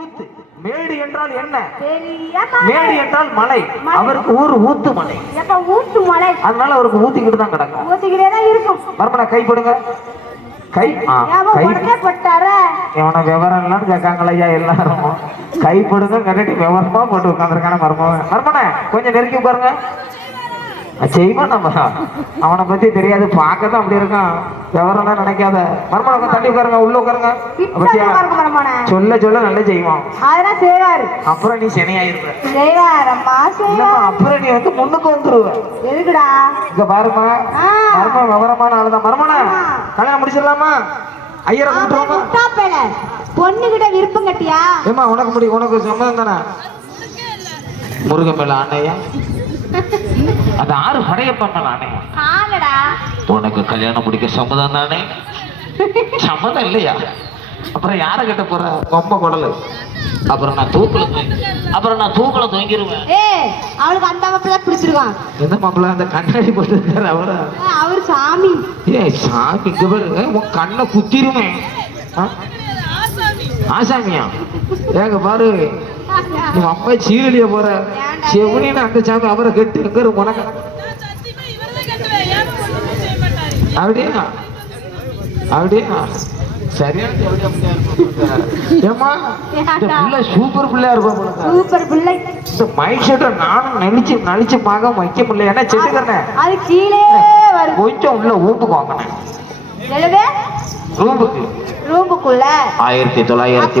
ஊத்து. மேடு என்றால் என்ன? மேடு என்றால் மலை. அவருக்கு ஊர் ஊத்து மலை. ஊத்து மலை? அதனால அவருக்கு ஊத்திக்கிட்டு தான் கிடக்கும். ஊத்திக்கிட்டே தான் இருக்கும். மர்மனா கை போடுங்க. கை இவனை விவரம் இல்லைன்னு கேட்காங்களா ஐயா எல்லாரும். கை போடுங்க கட்டிட்டு விவரமா போட்டு உட்காந்துருக்கான மர்மவன். மர்மனே கொஞ்சம் நெருக்கி உட்காருங்க. செய்வான் நம்ம. அவனை பத்தி தெரியாது. பார்க்க தான் அப்படி இருக்கான். விவரம்லாம் நினைக்காத. மர்மனை தள்ளி உட்காருங்க. உள்ள உட்காருங்க. பத்தியா? சொல்ல சொல்ல நல்லா செய்வான். அதெல்லாம் செய்வாரு. அப்புறம் நீ சனியாயிருப்ப செய்வாரம்மா அப்புறம் நீ வந்து முன்னுக்கு வந்துருவ. எதுக்குடா? இங்க பாருமா ஆ. மர்ம விவரமான ஆளுதான். மர்மனா. கல்யாணம் முடிச்சிடலாமா? ஐயரை பேல பொண்ணு கிட்ட விருப்பம் கட்டியா? ஏமா உனக்கு முடி உனக்கு சம்மதம் தானே? முருகன் மேல ஆணையா? அது ஆறு படையப்ப மேல ஆணையா ஆகடா உனக்கு கல்யாணம் முடிக்க சம்மதம் தானே? சம்மதம் இல்லையா? அப்புறம் யாரை கட்ட போற? கொம்ப குடலு. அப்புறம் நான் தூக்குல அப்புறம் நான் தூக்குல தூங்கிடுவேன் ஏ அவளுக்கு அந்த மாப்பிள்ள பிடிச்சிருக்கான். எந்த மாப்பிள்ள? அந்த கண்ணாடி போட்டு அவரை. அவர் சாமி. ஏ சாமி இங்க பாரு. ஏ, உன் கண்ணை குத்திருமே ஆ? ஆசாமியா? ஏங்க பாரு. நீ அம்மா சீரழிய போற. செவனின்னு அந்த சாமி அவரை கெட்டு எங்க இருக்கு உனக்கு. அப்படியா? அப்படியா? சரியான இந்த பிள்ளை சூப்பர் பிள்ளையா இருப்பா. சூப்பர் பிள்ளை. இந்த மைக் செட்டை நானும் நெளிச்சு நெளிச்சு பார்க்க வைக்க முடியல. ஏன்னா செட்டுக்கிறேன் அது கீழே வரும். கொஞ்சம் உள்ள ஊப்புக்கு வாங்கினேன் எழுது ரூமுக்கு. ரூமுக்குள்ள? ஆயிரத்தி தொள்ளாயிரத்தி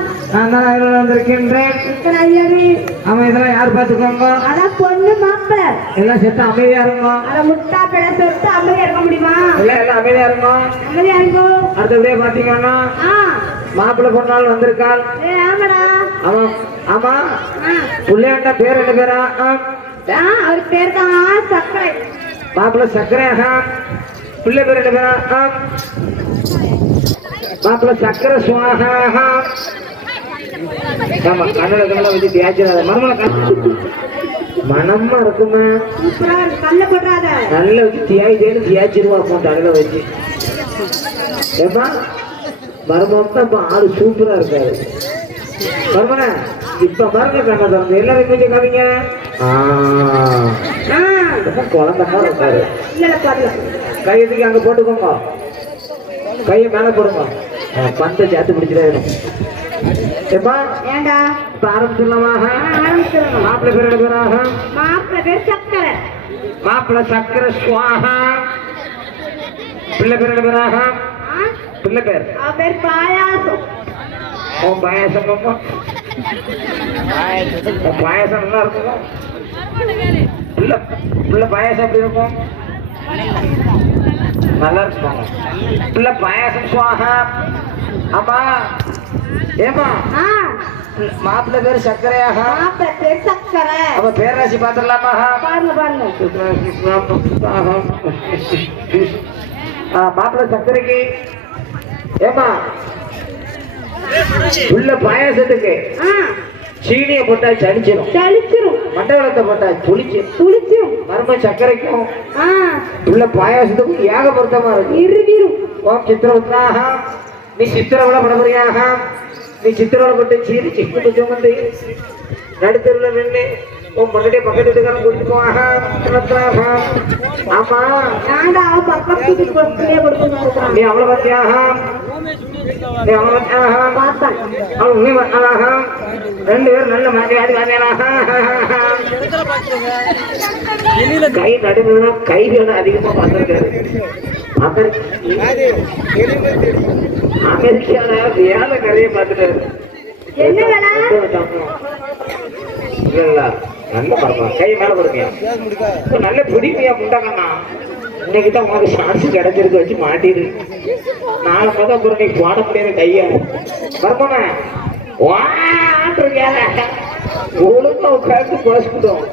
நான் தான் இதில் வந்திருக்கின்றேன். அவன் இதெல்லாம் யார் பார்த்துக்கோங்க. அட பொண்ணு மாப்பிள்ள எல்லாம் செத்து அமைதியா இருக்கும் அட முட்டாப்பேல சொத்து அமைதியா இருக்க முடியுமா? எல்லாம் எல்லாம் அமைதியா இருக்கும் அமைதியா இருக்கும் அடுத்தபடியே பாத்தீங்கன்னா மாப்பிள்ளை பொண்ணால் வந்திருக்காள். ஏ ஆமாடா. அவன் ஆமா. ஆ. பிள்ளையாண்ட பேர் என்ன பேரா? அவர் பேர் தான் சக்கரை மாப்பிள்ளை சக்கரையா பிள்ளை பேர் என்ன பேரா? ஆ, மாப்பிள்ளை சக்கரை சுவாகா? ஆமா கண்ணல கண்ணல வச்சு தேய்ச்சிடாத மரமல மனமா இருக்குமே? நல்ல வச்சு தியாய் தேடி தியாய்ச்சிருவா அப்போ தலையில வச்சு. ஏமா மருமகம் தான் இப்ப ஆளு சூப்பரா இருக்காரு. மருமன இப்ப பாருங்க கண்ணை திறந்து. எல்லாரும் கொஞ்சம் கவிங்க குழந்தை மாதிரி இருக்காரு. இல்ல பாருங்க. கையை தூக்கி அங்க போட்டுக்கோங்க? கையை மேல போடுங்க. பந்தை சேர்த்து பிடிச்சிடாரு ஏமா ஏண்டா? இப்ப ஆரம்பிச்சிடலாமா ஆரம்பிச்சிடணும் மாப்பிள்ளை பேர் என்ன பேராக மாப்பிள்ளை பேர் சக்கரை. மாப்பிள்ளை சக்கர சுவாகா. பிள்ளை பேர் என்ன பேராக ஆ? பிள்ளை பேர். அவ பேர் பாயாசம். உன் பாயாசம் பாப்பா உன் பாயாசம் நல்லா இருக்குமா. பிள்ளை பிள்ளை பாயாசம் எப்படி இருக்கும்? நல்லா இருக்குமா. பிள்ளை பாயாசம் சுவாகா. ஆமா. ஏமா மாப்பிள்ளை பேர் சக்கரையாக மாப்பிள்ளை பேர் சக்கரை அவ பேராசி பாத்திரலாமா பாருங்க பாருங்க. மாப்பிள்ள சக்கரைக்கு ஏமா உள்ள பாயாசத்துக்கு சீனியை போட்டா சளிச்சிடும் சளிச்சிரும். மண்டவளத்தை போட்டா புளிச்சு புளிச்சிரும். மரும சக்கரைக்கும் ஆ. உள்ள பாயாசத்துக்கும் ஏக பொருத்தமா இருக்கு இருவிரும் ஓம் சித்திரவத்னாக நீ சித்திரவள படபுரியாக நீ சித்திரவள பட்டு சீரி சிக்கு சுமந்து நடுத்தருவில் நின்று உன் முன்னாடி பக்கத்து வீட்டுக்காரன் கூட்டிட்டு போவாக சித்திரவத்னாக. ஆமா ஏண்டா அவ பக்கத்துக்கு பிள்ளைய கொடுக்கணும் நீ அவளை பத்தியாக நீ அவளை பத்தியாக பார்த்தேன் அவள் நீ பத்தியாக ரெண்டு பேரும் நல்ல மரியாதை வாதியாக கை நடுவில் கைகள் அதிகமா பார்த்திருக்காரு அமெரிக்கால வேலை? நிறைய பார்த்துட்டாரு? இல்ல நல்ல பரவாயில்ல கை மேல கொடுங்க நல்ல பிடிமையா முண்டாங்கண்ணா. இன்னைக்கு தான் உனக்கு சான்ஸ் கிடைச்சிருக்கு வச்சு மாட்டிடு. நாளை பார்த்தா அப்புறம் நீ போட முடியாது கைய. வாட்டுருங்க ஒழுங்கா உட்காந்து குழச்சிக்கிட்டோம்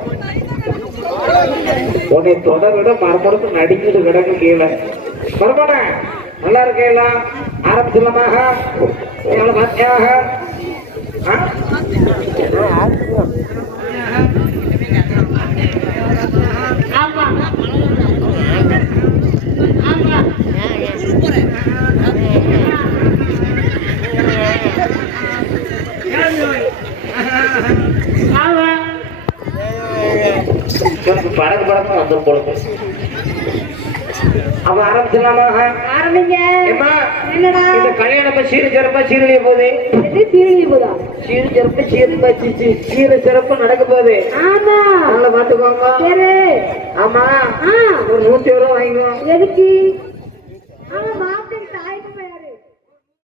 உன்னை தொட விட மரமரத்து நடிக்கிட்டு கிடக்கு கீழே. வரப்போன நல்லா இருக்கீங்களா? ஆரம்பிச்சிடலாமாக. எவ்வளவு பாத்தியாக ஆ? ஆமா ஆமா ஆமா எனக்கு அவன் ஆரம்பிச்சிடலாமாக ஆரம்பிங்க. என்னடா? இந்த கல்யாணம் சீரு சிறப்பா சீரழிய போகுது. இது திரும்பி போதா சீரு சிறப்பு சீரு சீ சீரு சிறப்பு நடக்க போகுது. ஆமா. நல்லா பாத்துக்கோங்க சரி ஆமா. ஒரு நூத்தி ரூபா வாங்கிக்கோ. எதுக்கு? ஆமா.